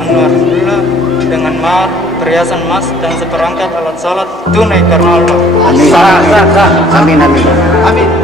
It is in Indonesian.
Alhamdulillah dengan mahar, perhiasan emas dan seperangkat alat salat tunai karena Allah. Amin. Amin. Amin. Amin.